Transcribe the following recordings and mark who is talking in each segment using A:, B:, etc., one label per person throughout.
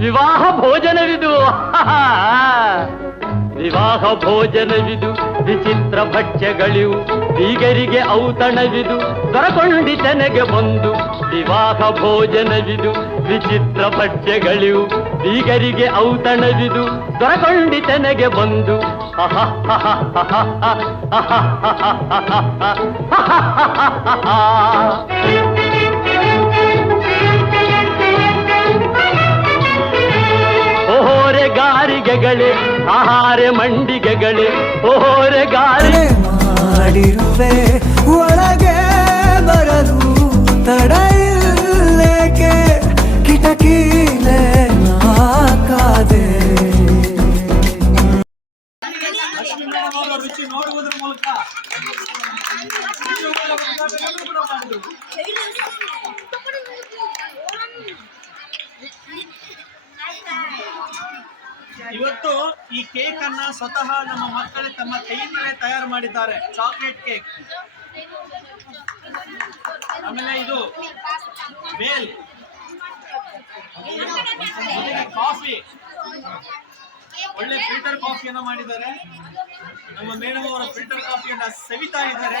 A: ವಿವಾಹ ಭೋಜನವಿದು ವಿವಾಹ ಭೋಜನವಿದು ವಿಚಿತ್ರ ಭಕ್ಷ್ಯಗಳಿವು, ಬೀಗರಿಗೆ ಔತಣವಿದು ದೊರಕೊಂಡಿತನೆಗೆ ಬಂದು ವಿವಾಹ ಭೋಜನವಿದು ವಿಚಿತ್ರ ಭಕ್ಷ್ಯಗಳಿವು, ಬೀಗರಿಗೆ ಔತಣವಿದು ದೊರಕೊಂಡಿತನೆಗೆ ಬಂದು. ಓಹೋರೆ ಗಾರಿಗೆಗಳೇ ಆಹಾರ ಮಂಡಿಗೆಗಳೇ ಓರೆ ಗಾರೆ.
B: ಮಾಡಿರುವೆ ಒಳಗೆ ಬರಲು ತಡ ಇಲ್ಲೇಕೆ? ಕಿಟಕಿಲೆ ನಾಕಾದೆ
C: ಇವತ್ತು ಈ ಕೇಕ್ ಅನ್ನ ಸ್ವತಃ ನಮ್ಮ ಮಕ್ಕಳೇ ತಮ್ಮ ಕೈಯಿಂದಲೇ ತಯಾರು ಮಾಡಿದ್ದಾರೆ. ಚಾಕ್ಲೇಟ್ ಕೇಕ್ ಆಮೇಲೆ ಇದು ಬೇಲ್. ಕಾಫಿ ಒಳ್ಳೆ ಫಿಲ್ಟರ್ ಕಾಫಿಯನ್ನು ಮಾಡಿದ್ದಾರೆ. ನಮ್ಮ ಮೇಡಮ್ ಅವರ ಫಿಲ್ಟರ್ ಕಾಫಿಯನ್ನ ಸವಿತಾ ಇದ್ದಾರೆ.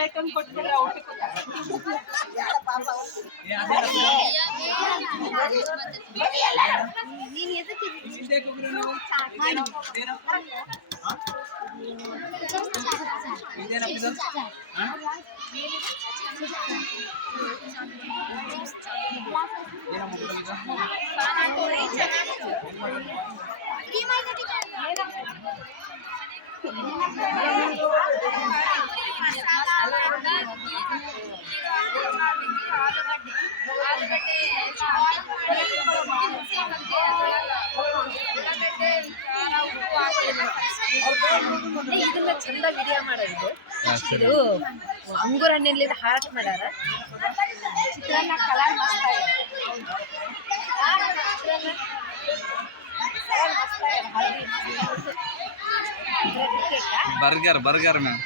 C: ಬಚ್ಚ ಬೇಲ್ ಹಿಂದಿ ನೋಡ್ರು ಏನಮ್ಮ ಹಾಕಿ
D: ಇದನ್ನ ಚಂದ ವಿಡಿಯೋ ಮಾಡೋದು ಅಂಗೂರ ಹಣ್ಣಿನಲ್ಲಿ ಹಾರಾಟ ಮಾಡ್ಯಾರ ಚಿತ್ರಾನ್ನ ಕಲರ್
E: ಬರ್ಗರ್ ಬರ್ಗರ್ ಮ್ಯಾಮ್.